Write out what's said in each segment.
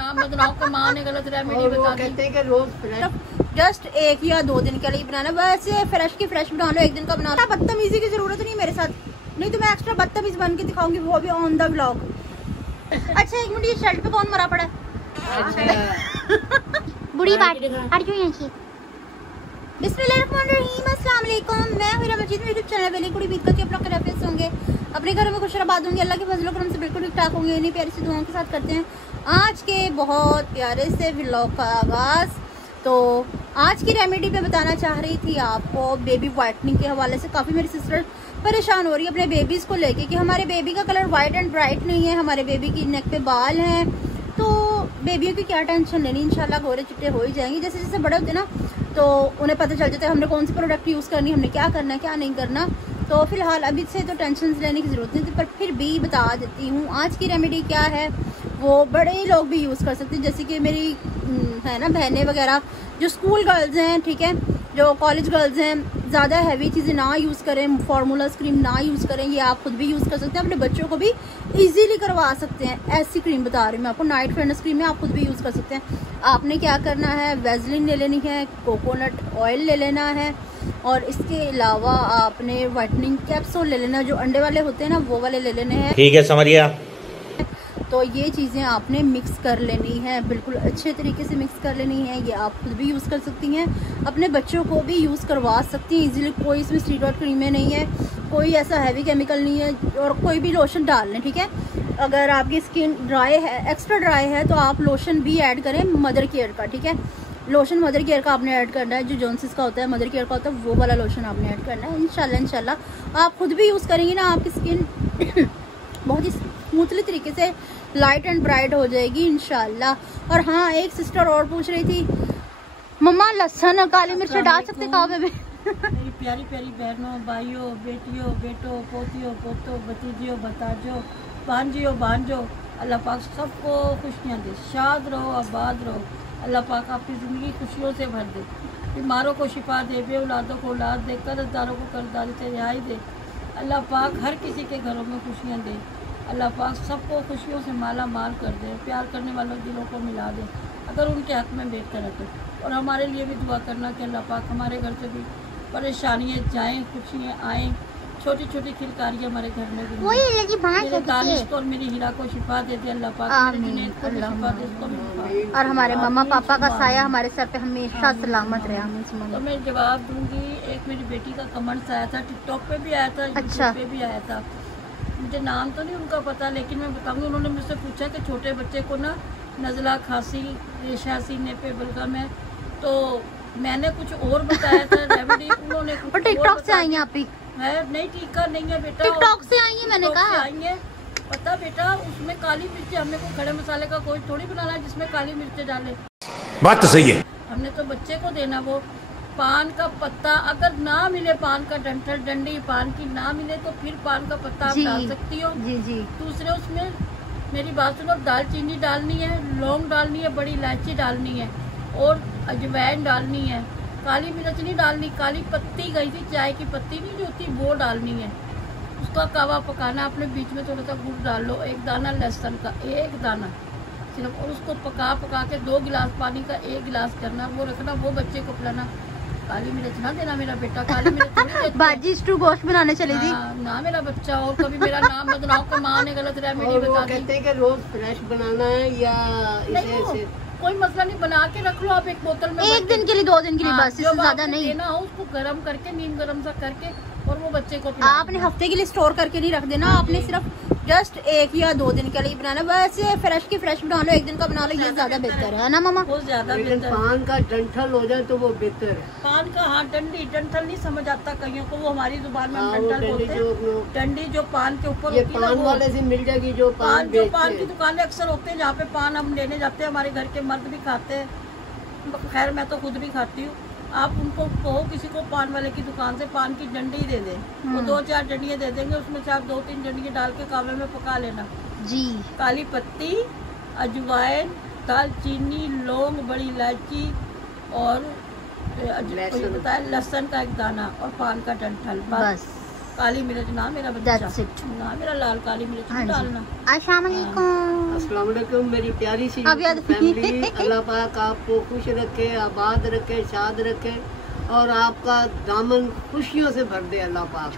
नाम बदनाम को माँ ने गलत रेमेडी बता दी। कहते हैं कि रोज फ्रेश, जस्ट 1 या 2 दिन के लिए बनाना, वैसे फ्रेश की फ्रेश बना लो, 1 दिन का बना लो। बदतमीजी की जरूरत नहीं मेरे साथ, नहीं तो मैं एक्स्ट्रा बदतमीज बन के दिखाऊंगी, वो भी ऑन द व्लॉग। अच्छा 1 मिनट, ये शर्ट पे कौन मरा पड़ा है? बुढ़ी बात हट क्यों यहाँ की। बिस्मिल्लाहिर्रहमानिर्रहीम, अस्सलाम वालेकुम। मैं हूं मजीद, मेरे यूट्यूब चैनल वेली कुड़ी बीत करके अपना खैरियत होंगे, अपने घरों में खुश आबाद होंगे, अल्लाह के फजल करम से बिल्कुल ठीक ठाक होंगे। इन्हीं प्यारी सी दुआओं के साथ करते हैं आज के बहुत प्यारे से व्लॉग का आगाज़। तो आज की रेमेडी पे बताना चाह रही थी आपको बेबी वाइटनिंग के हवाले से। काफ़ी मेरी सिस्टर परेशान हो रही है अपने बेबीज़ को लेके कि हमारे बेबी का कलर वाइट एंड ब्राइट नहीं है, हमारे बेबी की नेक पे बाल हैं, तो बेबियों की क्या टेंशन लेनी, इंशाल्लाह गोरे चिट्टे हो ही जाएंगे। जैसे जैसे बड़े होते ना तो उन्हें पता चल जाता है हमने कौन सी प्रोडक्ट यूज़ करनी, हमने क्या करना है क्या नहीं करना। तो फिलहाल अभी से तो टेंशन लेने की ज़रूरत नहीं थी, पर फिर भी बता देती हूँ आज की रेमेडी क्या है। वो बड़े लोग भी यूज़ कर सकते हैं, जैसे कि मेरी है ना बहनें वगैरह जो स्कूल गर्ल्स हैं, ठीक है, जो कॉलेज गर्ल्स हैं, ज़्यादा हैवी चीज़ें ना यूज़ करें, फार्मूला क्रीम ना यूज़ करें। ये आप खुद भी यूज़ कर सकते हैं, अपने बच्चों को भी इजीली करवा सकते हैं। ऐसी क्रीम बता रही हूँ मैं आपको, नाइट फेयरनेस क्रीम है, आप खुद भी यूज़ कर सकते हैं। आपने क्या करना है, वैसलीन ले लेनी है, कोकोनट ऑयल ले लेना है, और इसके अलावा आपने वाइटनिंग कैप्सूल ले लेना, जो अंडे वाले होते हैं ना वो वाले ले लेने हैं। ठीक है, समझिए। तो ये चीज़ें आपने मिक्स कर लेनी है, बिल्कुल अच्छे तरीके से मिक्स कर लेनी है। ये आप खुद भी यूज़ कर सकती हैं, अपने बच्चों को भी यूज़ करवा सकती हैं इजीली। कोई इसमें स्टीरॉयड क्रीमें नहीं है, कोई ऐसा हैवी केमिकल नहीं है, और कोई भी लोशन डाल लें, ठीक है। अगर आपकी स्किन ड्राई है, एक्स्ट्रा ड्राई है, तो आप लोशन भी ऐड करें मदर केयर का, ठीक है। लोशन मदर केयर का आपने ऐड करना है, जो जॉनसिस का होता है, मदर केयर का होता है, वो वाला लोशन आपने ऐड करना है। इंशाल्लाह आप खुद भी यूज़ करेंगी ना, आपकी स्किन बहुत ही स्मूथली तरीके से लाइट एंड ब्राइट हो जाएगी इंशाल्लाह। और हाँ, एक सिस्टर और पूछ रही थी मम्मा लहसुन काली मिर्च डाल सकते कबाब में? मेरी प्यारी प्यारी बहनों, भाइयों, बेटियों, बेटों, पोतियों, पोतों, भतीजियों, भताजों, भांजियों, भांजों, अल्लाह पाक सबको खुशियाँ दे, शाद रहो, आबाद रहो। अल्लाह पाक आपकी ज़िंदगी खुशियों से भर दे, बीमारों को शिफा दे, बे औलादों को औलाद दे, कर्जदारों को कर्जदारी से रिहाई दे। अल्लाह पाक हर किसी के घरों में खुशियाँ दे। अल्लाह पाक सबको खुशियों से माला माल कर दे, प्यार करने वालों दिलों को मिला दे अगर उनके हक़ में बेहतर है तो। और हमारे लिए भी दुआ करना कि अल्लाह पाक हमारे घर से भी परेशानियाँ जाएँ, खुशियाँ आएँ, छोटी छोटी खिलकारियाँ हमारे घर में भी। मेरे दानिश को और मेरी हीरा को शिफा दे दे अल्लाह पाक, मेरे जुनैद को भी शिफा दे, उसको भी शिफा। और हमारे मम्मा पापा का साया हमारे सर पे हमेशा सलामत रहे। तो मैं जवाब दूंगी। एक मेरी बेटी का कमेंट्स आया था, टिकटॉक पे भी आया था, यूट्यूब पे भी आया था, मुझे नाम तो नहीं उनका पता, लेकिन मैं बताऊंगी। उन्होंने मुझसे पूछा कि छोटे बच्चे को ना नज़ला, खांसी, रेशा सीने पे, बलगम है, तो मैंने कुछ और बताया था रेमेडी, उन्होंने कुछ टिकटॉक से आई हैं आप ही है? नहीं, टीका नहीं है बेटा, टिकटॉक से आई है, मैंने कहा आई है। पता बेटा, उसमें काली मिर्च, हमने को खड़े मसाले का कोई थोड़ी बनाना है जिसमें काली मिर्च डाले। बात तो सही है, हमने तो बच्चे को देना। वो पान का पत्ता अगर ना मिले, पान का डंठल डंडी पान की ना मिले, तो फिर पान का पत्ता आप डाल सकती हो। जी जी। दूसरे उसमें मेरी बात सुनो, दालचीनी डालनी है, लौंग डालनी है, बड़ी इलायची डालनी है, और अजवाइन डालनी है। काली मिर्च नहीं डालनी, काली पत्ती गई थी, चाय की पत्ती नहीं जो होती, वो डालनी है। उसका कावा पकाना, अपने बीच में थोड़ा सा गुड़ डाल लो, एक दाना लहसुन का, एक दाना सिर्फ, और उसको पका पका के 2 गिलास पानी का 1 गिलास करना, वो रखना, वो बच्चे को पिलाना। काली मिर्च ना देना मेरा बेटा, काली मिर्च बाजी स्टू गोश्त बनाने चली थी ना मेरा बच्चा, और कभी मेरा नाम बदनाम को माँ ने गलत रेमेडी बता दी। कहते हैं कि रोज फ्रेश बनाना है या इसे कोई मसला नहीं, बना के रख लो आप एक बोतल में, 1 दिन के लिए 2 दिन के लिए, बस इससे ज्यादा नहीं देना हो। उसको गर्म करके, नीम गर्म सा करके, और वो बच्चे को आपने हफ्ते के लिए स्टोर करके नहीं रख देना, आपने सिर्फ जस्ट 1 या 2 दिन के लिए बनाना। वैसे फ्रेश की फ्रेश बना लो, 1 दिन का बना लो, ये ज्यादा बेहतर है ना मामा? बहुत ज्यादा बेहतर। पान का डंठल हो जाए तो वो बेहतर है। पान का, हाँ, डंडी, डंठल नहीं समझ आता कईयों को, वो हमारी जुबान में डंठल बोलते हैं। डंडी जो पान के ऊपर ये पान वाले से मिल जाएगी, जो पान की दुकानें अक्सर होते हैं जहाँ पे पान हम लेने जाते हैं, हमारे घर के मर्द भी खाते हैं, खैर मैं तो खुद भी खाती हूँ। आप उनको कहो किसी को पान वाले की दुकान से पान की डंडी दे दें, वो 2-4 डंडियाँ दे देंगे, उसमें से आप 2-3 डंडियाँ डाल के कावे में पका लेना जी। काली पत्ती, अजवाइन, दालचीनी, लौंग, बड़ी इलायची, और बताया लहसुन का 1 दाना, और पान का डंठल, बस। काली मिर्च ना मेरा बच्चा, ना मेरा लाल, काली मिर्च डालना। अस्सलाम वालेकुम। अस्सलाम वालेकुम मेरी प्यारी सी अब याद- फैमिली। अल्लाह पाक आपको खुश रखे, आबाद रखे, शाद रखे और आपका दामन खुशियों से भर दे अल्लाह पाक।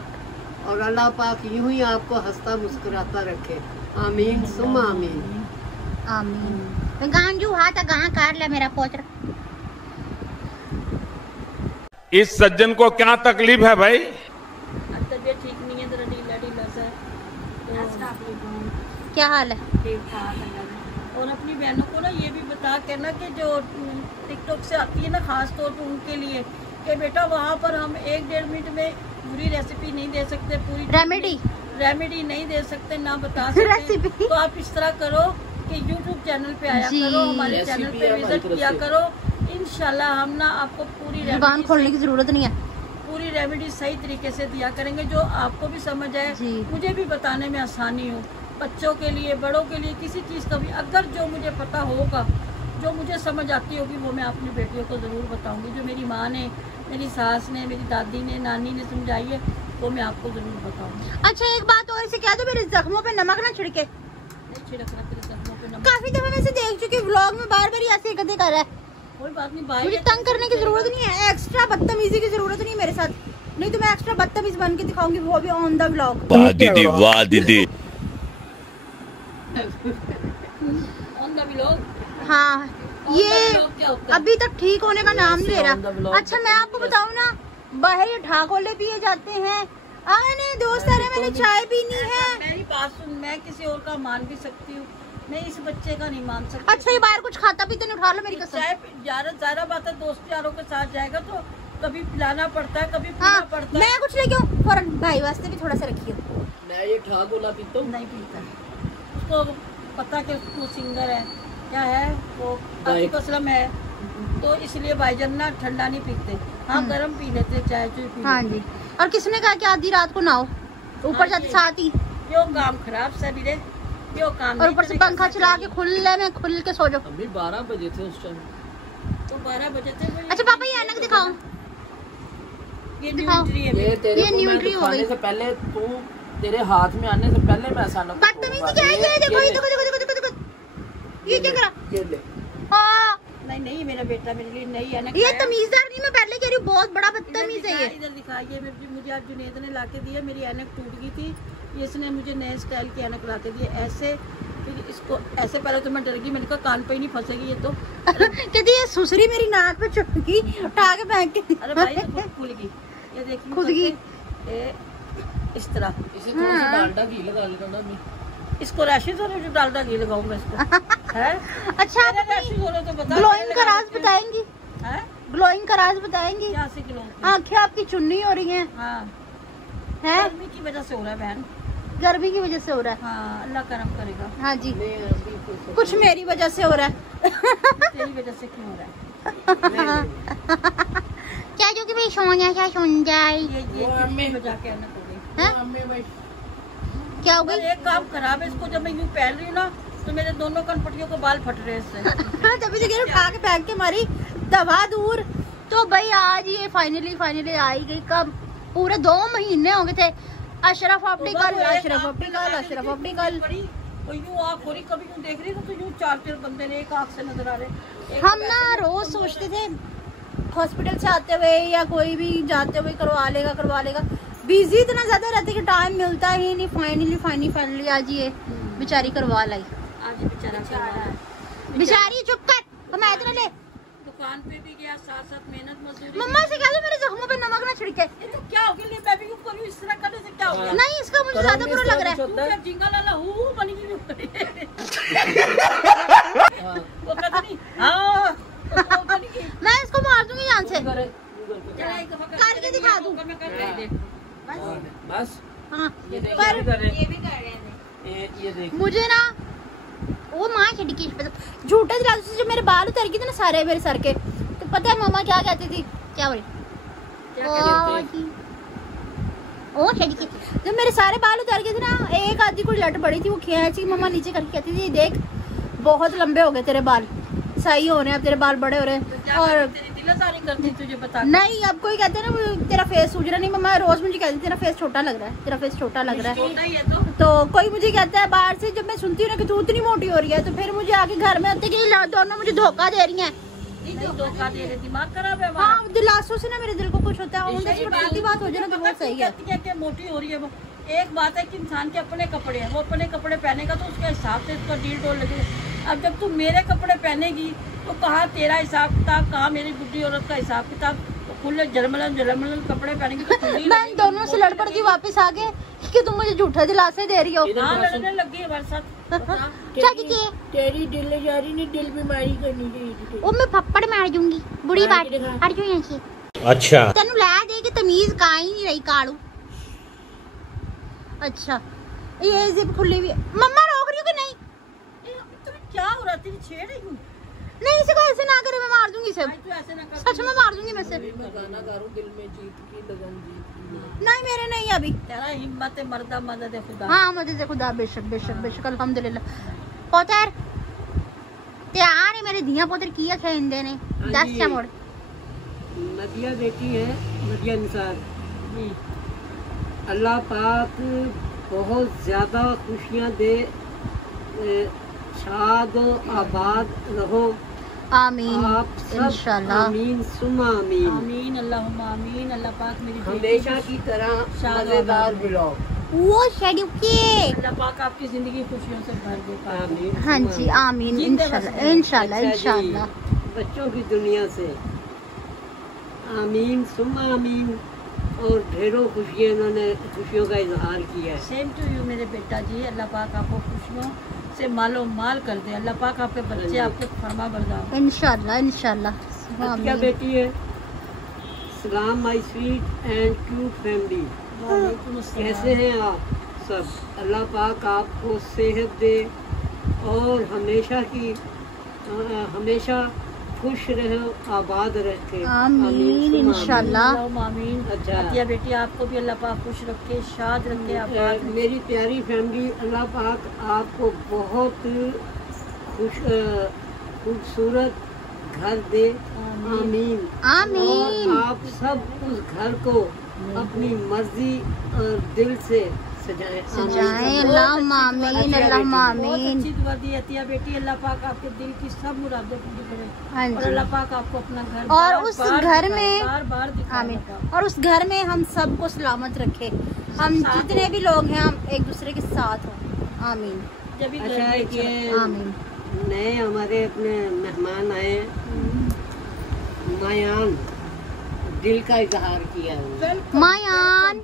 और अल्लाह पाक यूं ही आपको हंसता मुस्कुराता रखे। आमीन सुम्मा आमीन। आमीन। गांजू हाथ कहाँ काट लिया मेरा पोत्र। इस सज्जन को क्या तकलीफ है भाई? अब तबीयत ठीक नहीं है, जरा ढीला ढीला सा है। क्या हाल है? ठीक ठाक है। और अपनी बहनों को ना ये भी बता के ना कि जो टिकटॉक से आती है ना, खास तौर पर उनके लिए कि बेटा वहाँ पर हम 1-1.5 मिनट में पूरी रेसिपी नहीं दे सकते, पूरी रेमेडी नहीं दे सकते, ना बता सकते। तो आप इस तरह करो कि YouTube चैनल पे आया करो, हमारे चैनल पे विजिट किया करो। इंशाल्लाह हम ना आपको पूरी जुबान खोलने की जरूरत नहीं है, पूरी रेमेडी सही तरीके से दिया करेंगे जो आपको भी समझ आए, मुझे भी बताने में आसानी हो, बच्चों के लिए, बड़ों के लिए, किसी चीज़ का भी अगर जो मुझे पता होगा, जो मुझे समझ आती होगी, वो मैं अपनी बेटियों को ज़रूर बताऊंगी। जो मेरी माँ ने, मेरी सास ने, मेरी दादी ने, नानी ने समझाई है, वो मैं आपको ज़रूर बताऊंगी। अच्छा एक बात और से कह दो, मेरे जख्मों पे नमक ना छिड़के। नहीं छिड़कना तेरे जख्मों पे नमक। काफी दफा मैं से देख चुकी व्लॉग में, बार बार ऐसे गंदे कर रहा है। कोई बात नहीं भाई, मुझे तंग करने की जरूरत नहीं है, एक्स्ट्रा बदतमीजी की जरूरत नहीं है मेरे साथ, नहीं तो मैं एक्स्ट्रा बदतमीज बन के दिखाऊंगी, वो भी ऑन द व्लॉग। वाह दीदी, वाह दीदी। On the vlog. हाँ ये क्या होता है? अभी तक ठीक होने का नाम नहीं ले रहा। अच्छा मैं आपको बताऊँ ना, बाहर ये ढाकोले पिए जाते हैं, आने दोस्त आ रहे, मैंने चाय पीनी है। मेरी बात सुन, मैं किसी और का मान भी सकती हूँ, मैं इस बच्चे का नहीं मान सकती। अच्छा ये बाहर कुछ खाता पीते नहीं, उठा लो मेरी कसम। चाय ज़्यादा बात है, दोस्त यारों के साथ जाएगा तो कभी पिलाना पड़ता है, कभी पीना हाँ पड़ता है। मैं कुछ लेके आऊँ फौरन, भाई वास्ते भी थोड़ा सा रखियो। मैं ये ठा गोला पीता हूँ। नहीं पीता, उसको पता कि वो सिंगर है, क्या है वो, आतिफ असलम है, तो इसलिए भाईजान ना ठंडा नहीं पीते। हाँ गर्म पी लेते, चाय चुई पी हाँ लेते। जी। और किसने कहा कि आधी रात को नहाओ, ऊपर जाते साथ ही, क्यों काम खराब से भी क्यों काम और ऊपर से पंखा चला के खुले में खुल के सो जाओ। अभी 12 बजे थे उस टाइम। तो 12 बजे थे। अच्छा पापा ये ऐनक दिखाओ, ये दिखाओ। न्यूट्री है ये मेरी। तेरे ये को मैं न्यूट्री हो दिखाने गई। से पहले तू, तेरे हाथ में आने से पहले मैं ऐसा ना बदतमीजी क्या है, ये देखो ये देखो देखो देखो देखो, ये क्या करा। ये ले। हाँ नहीं मेरा बेटा मेरे लिए नहीं है ना। ये तमीजदार नहीं, मैं पहले कह रही हूँ बहुत बड़ा बदतमीज है ये। इधर दिखाइए, मुझे आज जुनेद ने लाके दिया, मेरी ऐनक टूट गई थी, ये इसने मुझे नए स्टाइल की ऐनक लाके दी ऐसे। फिर इसको ऐसे, पहले तो मैं डर गई, मैंने कहा कान पे ही नहीं फंसेगी ये तो। कहती ये सुसरी मेरी नाक पे चुपकी उठा के फेंक के। अरे भाई ये खुद खुल गई, ये देखिए खुद गई। इस तरह। इसे थोड़ा सा डालडा घी लगा लेना मैं। इसको रैशेज हो रहे, जो डालडा घी लगाऊंगा इसको है। अच्छा आप रैशेज हो रहे तो बता। ग्लोइंग का राज बताएंगी, है ग्लोइंग का राज बताएंगी। क्या से किलो? आंखें आपकी चुन्नी हो रही हैं, हाँ हैं? गर्मी की वजह से हो रहा है बहन। गर्मी की वजह से हो रहा है। हाँ अल्लाह करम करेगा। हाँ जी, नहीं अभी कुछ कुछ मेरी वजह से हो रहा है। तेरी वजह से क्यों हो रहा है? क्या जो कि भाई सोना क्या सुन जाए। ये कितनी बजा के ऐनक हो गई। हैं? अम्मी भाई क्या हो पर गई? एक काम खराब है, इसको जब मैं यूं पहन रही हूँ ना तो मेरे दोनों कनपटियों को बाल फट रहे हैं इससे। तभी से कह रही उठा के फेंक के मारी दवा दूर। तो भाई आज ये फाइनली आई गई। कब? पूरे 2 महीने हो गए थे। Ashraf optical, Ashraf optical, Ashraf optical. और यूं आँख हो रही, कभी यूं देख रही तो यूं 4 बंदे ने एक आँख से नजर आ रहे। हम ना रोज सोचते थे हॉस्पिटल से आते हुए या कोई भी जाते हुए करवा लेगा। बिजी इतना ज्यादा रहते कि टाइम मिलता ही नहीं। फाइनली आज ये बेचारी करवा लाई। आज बेचारा बेचारी चुप कर, हम इतना ले। दुकान पे भी गया, साथ मेहनत मजदूरी। मम्मा से कह दो मेरे जख्मों पे नमक ना छिड़के। ये तो क्या हो गया, ले मैं भी यूं करूं, इस तरह करने से क्या हो गया? नहीं इसका मुझे ज्यादा बुरा लग रहा है। तू क्या जिंगा लाला हूँ बनी की वो कहती नहीं। हाँ वो बनी की। मैं इसको मार दूंगी जान से। चला एक दफा करके दिखा दूं। मैं कर दे। बस हाँ ये देख, पर ये भी कर रहे हैं। ये देख मुझे ना वो माँ छिड़की झूठे दिलाते से जो मेरे बाल उतर गए थे ना सारे मेरे सर के, तो पता है मम्मा क्या कहती थी? क्या बोली? ओ छिड़की। जब मेरे सारे बाल उतर गए थे ना, एक आधी को लट पड़ी थी, वो खींची मम्मा नीचे करके कहती थी देख बहुत लंबे हो गए तेरे बाल, सही हो रहे हैं अब, तेरे बाल बड़े हो रहे हैं। और तिलासारी करती तुझे बता। नहीं, अब कोई कहते हैं ना तेरा फेस सूझ रहा नहीं, मम्मा रोज मुझे कहती तेरा फेस छोटा लग रहा है, तेरा फेस छोटा लग रहा छोटा ही है तो कोई मुझे कहता है बाहर से, जब मैं सुनती हूँ ना कि तू इतनी मोटी हो रही है, तो फिर मुझे आके घर में आते कि दोनों मुझे धोखा दे रही हैं। नहीं धोखा दे रहे, दिमाग खराब है। हाँ, दिलासों से ना मेरे दिल को कुछ होता है, उनकी बात हो जाए ना तो बहुत सही है। कहती है मोटी हो रही है वो। एक बात है कि इंसान के अपने कपड़े हैं, वो अपने कपड़े पहनेगा तो उसके हिसाब से उसका डील डोल लगे। अब जब तू मेरे कपड़े पहनेगी तो कहाँ तेरा हिसाब किताब, कहाँ मेरी बुढ़ी औरत का हिसाब किताब। तो खुले जलमलन कपड़े पहनेगी तो मैं इन दोनों से लड़ पड़ती वापस आ गए कि तुम मुझे झूठा दिलासे दे रही हो। हाँ, लड़ने लग गई हमारे साथ। तेरी दिल जारी नहीं, दिल बीमारी करनी चाहिए। वो मैं थप्पड़ मार दूंगी, बुरी बात हट जाओ यहाँ से। अच्छा तेनू लै दे के तमीज का ही नहीं रही कालू। अच्छा, ये जिप खुली हुई, मम्मा रोक रही हो कि नहीं? तुम्हें क्या हो रहा, तेरी छेड़ रही हूँ। नहीं, इसे को ऐसे ना करे, मैं मार दूंगी इसे, तू ऐसे ना कर। सच में मार दूंगी मैं इसे। गाना गारूं दिल में जीत की लगन जीत नहीं, मेरे नहीं अभी। तेरा हिम्मत है मर्दा, मदद है खुदा। हाँ, मदद है खुदा, बेशक बेशक बेशक, अल्हम्दुलिल्लाह। पोतर तैयार है मेरे धिया पोतर किया खेंदे ने 10 चमड़। नदिया बेटी है, नदिया निसार। अल्लाह पाक बहुत ज्यादा खुशियाँ दे, शाद आबाद रहो। आमीन आप सब इंशाल्लाह। आमीन सुमा आमीन। आमीन अल्लाहुम्मा आमीन। अल्लाह पाक मेरी हमेशा की तरह मजेदार ब्लॉग। वो शेड्यू के अल्लाह पाक आपकी जिंदगी खुशियों से भर दे। आमीन हाँ जी, आमीन इंशाल्लाह इंशाल्लाह इंशाल्लाह। बच्चों की दुनिया से आमीन सुमा आमीन। और ढेरों खुशियाँ इन्होंने खुशियों का इजहार किया है। सेम टू यू मेरे बेटा जी। अल्लाह पाक आपको खुशियों से मालो माल कर दे। अल्लाह पाक आपके बच्चे आपके फरमा बरदार। इंशाल्लाह इंशाल्लाह। क्या बेटी है। सलाम my sweet and cute family. कैसे हैं आप सब? अल्लाह पाक आपको सेहत दे और हमेशा खुश रहो, आबाद रखे। आमीन इंशाल्लाह। आमीन। अच्छा। अतिया बेटी आपको भी अल्लाह पाक खुश रखे, शाद रखे, आबाद। मेरी प्यारी फैमिली, अल्लाह पाक आपको बहुत खूबसूरत घर दे। आमीन आमीन। और आप सब उस घर को अपनी मर्जी और दिल से सजाएं। अल्लाहुम्मा आमीन अल्लाहुम्मा आमीन। अच्छी दुआ दी अतिया बेटी। अल्लाह पाक आपके दिल की सब मुरादें पूरी करे। हाँ और जी। अल्लाह पाक आपको अपना घर और उस घर में बार आमीन। और उस घर में हम सबको सलामत रखे। हम जितने भी लोग हैं हम एक दूसरे के साथ हों। आमीन। जब अच्छा है कि आमीन। नए हमारे अपने मेहमान आए, मायान दिल का इजहार किया है। मायान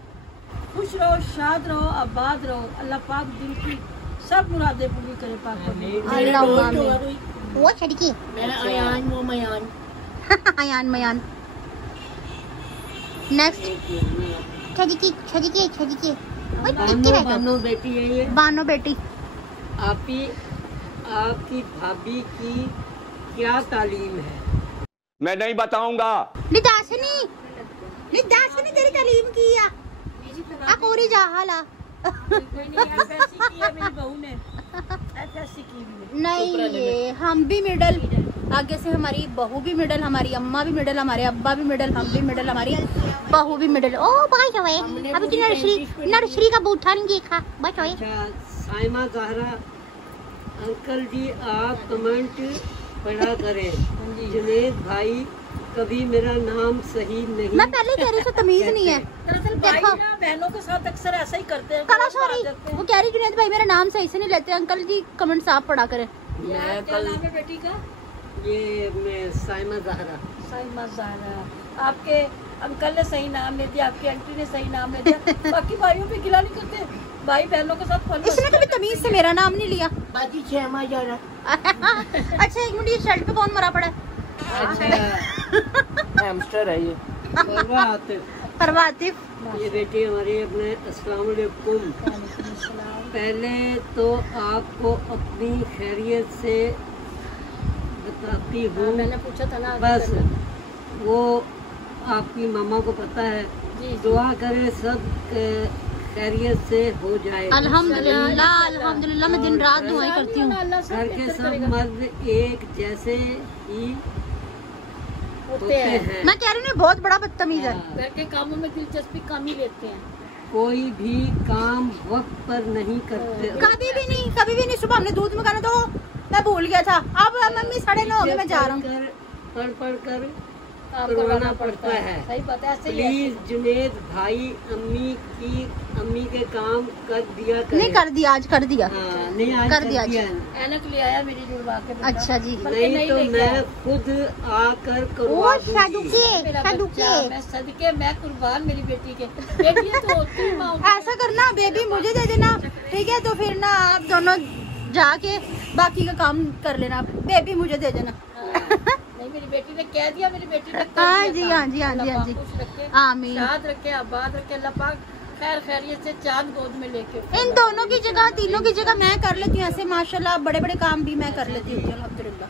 खुश रहो, शाद रहो, आबाद रहो। अल्लाह पाक दिल की सब मुरादें पूरी करे। पाक अल्लाहुम्मा आमीन। वो छड़की अयान वो मयान। आयान मयान। नेक्स्ट छड़की छड़की छड़की। ओए टिक्की रह बानो बेटी है ये। बानो बेटी। आपकी भाभी की क्या तालीम है? मैं नहीं बताऊंगा। निदासनी तेरी तालीम की या आ कोरी जहाला। कोई नहीं, ऐसी की है मेरी बहू ने, ऐसी की भी नहीं, ये हम भी मिडल, आगे से हमारी बहू भी मिडल, हमारी अम्मा भी मिडल, हमारे अब्बा भी मिडल, हम भी मिडल, हमारी बहू भी मिडल। ओ भाई जो है अभी तो नर्सरी का बूथा नहीं देखा बस। अच्छा, साइमा ज़हरा अंकल जी आप कमेंट पढ़ा करें। जुनैद भाई कभी मेरा नाम सही नहीं। मैं पहले कह रही थी तमीज नहीं है। दरअसल भाई ना बहनों के साथ अक्सर ऐसा ही करते हैं। करा सॉरी, वो कह रही जुनैद भाई मेरा नाम सही से नहीं लेते। अंकल जी कमेंट साफ पढ़ा करें। मैं क्या नाम है बेटी का? ये मैं साइमा ज़हरा। साइमा ज़हरा। आपके अंकल ने सही नाम ले दिया, आपकी आंटी ने सही नाम ले दिया। बाकी भाइयों पे गिला नहीं करते। भाई बहनों के साथ फन इसने कभी तमीज से मेरा नाम नहीं लिया। बाकी 6 माह जा रहा। अच्छा एक मिनट, ये शर्ट पे कौन मरा पड़ा है? अच्छा हैमस्टर है ये। परवा आतिफ। ये बेटी हमारी अपने अस्सलाम वालेकुम। पहले तो आपको अपनी खैरियत से बताती हूँ। मैंने पूछा था ना, बस वो आपकी मामा को पता है। दुआ करे सब खैरियत से हो जाए। अल्हम्दुलिल्लाह अल्हम्दुलिल्लाह। मैं दिन रात दुआएं करती हूँ। घर के सब मर्द एक जैसे ही होते हैं। मैं कह रही हूँ बहुत बड़ा बदतमीज है। घर के कामों में दिलचस्पी कम ही लेते हैं। कोई भी काम वक्त पर नहीं करते। कभी भी नहीं। सुबह हमने दूध मंगाना तो मैं भूल गया था। अब मम्मी 9:30 हो गए, मैं जा रहा हूँ। पढ़ कर काम करवाना पड़ता है। सही बात है। ऐसे ही प्लीज जुनेद भाई अम्मी के काम कर दिया करें। नहीं कर दिया, आज कर दिया। हाँ, नहीं आज कर दिया। ऐनक ले आया मेरी जुड़वा के बेटा। अच्छा जी। नहीं तो मैं खुद आकर करवा दूंगी। मैं सदके मैं कुर्बान मेरी बेटी के। बेटी है तो होती ही माँ होती है। ऐसा करना, बेबी मुझे दे देना, ठीक है? तो फिर ना आप दोनों जाके बाकी का काम कर लेना, बेबी मुझे दे देना। नहीं मेरी बेटी ने कह दिया, मेरी बेटी ने कर हाँ दिया जी, काम। हाँ जी, हाँ जी, हाँ जी। खुश रखे, आमीन। शाद रखे, आबाद रखे अल्लाह पाक, खैर खैरियत से चांद गोद में लेके। इन दोनों की जगह, तीनों की जगह मैं कर लेती हूँ ऐसे, माशाल्लाह बड़े बड़े काम भी मैं कर लेती हूँ अल्हम्दुलिल्लाह।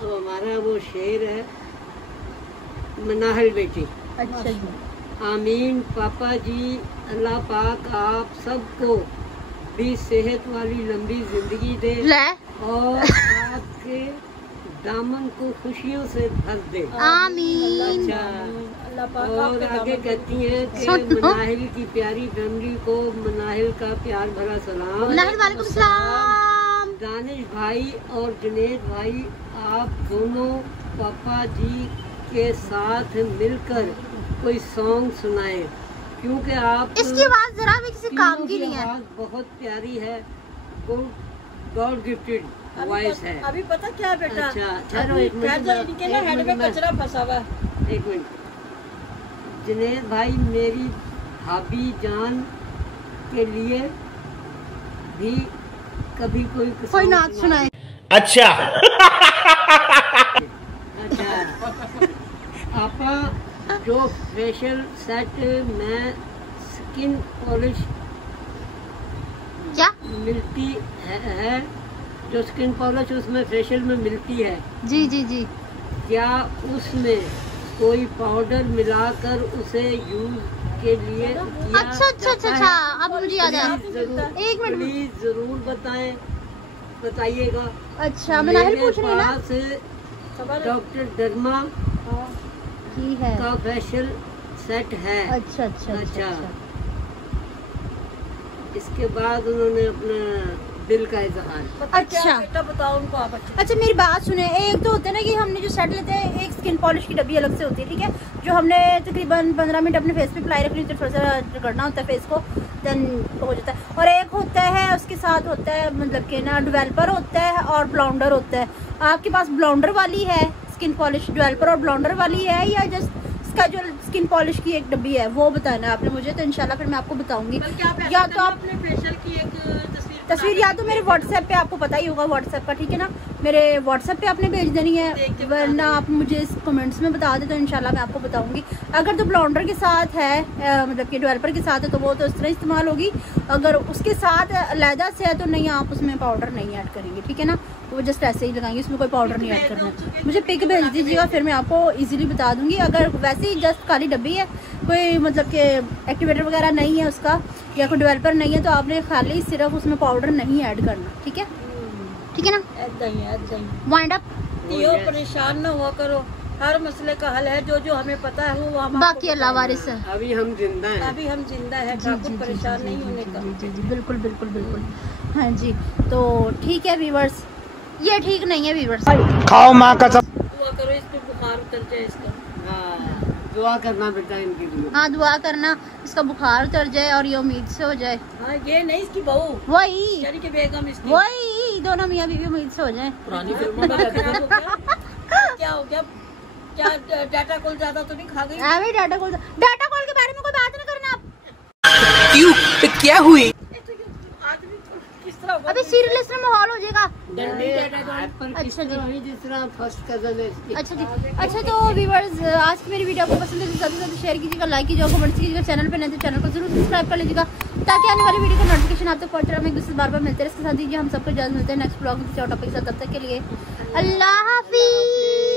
तो हमारा वो शेर है मनाहल बेटी। अच्छा जी। आमीन। पापा जी अल्लाह पाक आप सबको भी सेहत वाली लंबी जिंदगी दे ले और आपके दामन को खुशियों से भर दे। आमीन। अच्छा। अल्लाह पाक और आपके आगे दामन कहती हैं कि सुनो। मनाहिल की प्यारी फैमिली को मनाहिल का प्यार भरा सलाम। वालेकुम सलाम। दानिश भाई और जुनेद भाई आप दोनों पापा जी के साथ मिलकर कोई सॉन्ग सुनाए, क्योंकि आप इसकी आवाज जरा भी किसी काम की नहीं है। आवाज बहुत प्यारी है, गॉड गिफ्टेड वॉइस है। अभी पता क्या है बेटा? अच्छा चलो एक मिनट, इनके ना हेड में कचरा फंसा हुआ है। एक मिनट। जुनेद भाई मेरी भाभी जान के लिए भी कभी कोई नाच सुनाए। अच्छा। अच्छा। आपा जो फेशियल सेट में स्किन पॉलिश क्या? मिलती है जो स्किन पॉलिश उसमें फेशियल में मिलती है, जी जी जी। क्या उसमें कोई पाउडर मिलाकर उसे यूज के लिए किया अच्छा अच्छा अच्छा जाता अच्छा, है? अब मुझे याद आया। जरूर, एक मिनट। प्लीज जरूर बताइएगा। अच्छा मैं नाहिल मेरे पूछ रही ना पास डॉक्टर डर्मा की है। का फेशियल सेट है। अच्छा अच्छा अच्छा, अच्छा। इसके बाद उन्होंने अपना दिल का इजहार। अच्छा बेटा बताओ उनको आप। अच्छा मेरी बात सुने, एक तो होता है ना कि हमने जो सेट लेते हैं, एक स्किन पॉलिश की डब्बी अलग से होती है, ठीक है? जो हमने तकरीबन 15 मिनट अपने फेस पे अप्लाई रखनी होती है, थोड़ा सा रगड़ना होता है फेस को, देन हो जाता है। और एक होता है उसके साथ होता है मतलब कि ना डेवलपर होता है और ब्लाउंडर होता है। आपके पास ब्लाउंडर वाली है स्किन पॉलिश, डेवलपर और ब्लाउंडर वाली है, या जस्ट इसका जो स्किन पॉलिश की एक डब्बी है वो बताना है आपने मुझे, तो इंशाल्लाह फिर मैं आपको बताऊंगी। या तो आप अपने फेशियल की एक तस्वीर या तो मेरे व्हाट्सएप पे, आपको पता ही होगा व्हाट्सएप का, ठीक है ना? मेरे व्हाट्सएप पे आपने भेज देनी है, वरना आप मुझे इस कमेंट्स में बता दे तो इंशाल्लाह मैं आपको बताऊंगी। अगर तो ब्लाउंडर के साथ है मतलब कि डेवलपर के साथ है तो वो तो इस तरह इस्तेमाल होगी, अगर उसके साथ अलहदा से है तो नहीं, आप उसमें पाउडर नहीं ऐड करेंगे, ठीक है ना? वो जस्ट ऐसे ही लगाएंगे, उसमें कोई पाउडर नहीं ऐड करना है। मुझे पिक भेज दीजिएगा, फिर मैं आपको इजीली बता दूंगी। अगर वैसे ही जस्ट खाली डब्बी है, कोई मतलब कि एक्टिवेटर वगैरह नहीं है उसका, या कोई डेवलपर नहीं है, तो आपने खाली सिर्फ उसमें पाउडर नहीं ऐड करना, ठीक है? ठीक है ना? ऐसा ही वाइंड अप। परेशान न हुआ करो, हर मसले का हल है, जो जो हमें पता है वो हम बाकी अल्लाह वारिस है। अभी हम जिंदा हैं। अभी हम जिंदा है, ठाकुर परेशान नहीं होने का। जी जी बिल्कुल बिल्कुल बिल्कुल। हाँ जी, तो ठीक है व्यूवर्स, ये ठीक नहीं है व्यूवर्स। खाओ माँ का सब। दुआ करो इस पे बुखार उतर जाए इसका। हाँ, दुआ करना बेटा इनके लिए। हाँ दुआ करना इसका बुखार उतर जाए और ये उम्मीद से हो जाए। हाँ ये नहीं इसकी बहू, वही यानी कि बेगम इसकी। वही दोनों मियाँ बीवी उम्मीद से हो जाए। पुरानी फिल्मों में खराब हो गया। क्या हो गया? क्या डाटा कॉल ज्यादा तो नहीं खा गई? अरे डाटा कॉल के बारे में कोई बात नहीं करना आप। क्यों? क्या हुई? आदमी किस तरह होगा? अभी सीरियस में माहौल हो जाएगा। अच्छा जी, जिस तरह फर्स्ट कजन है इसकी। अच्छा जी, अच्छा तो व्यूअर्स आज की मेरी वीडियो आपको पसंद है तो ज़्यादा से ज़्यादा शेयर कीजिएगा, लाइक कीजिएगा, कमेंट्स कीजिएगा। चैनल पे नए तो चैनल को जरूर सब्सक्राइब कर लीजिएगा ताकि आने वाली वीडियो का नोटिफिकेशन आप तक पहुंच रहा है। हम एक दूसरे बार मिलते हैं, इसके साथ दीजिए हम सबको इजाज़त मिलते हैं नेक्स्ट ब्लॉग में। तब तक के लिए अल्लाह हाफिज़।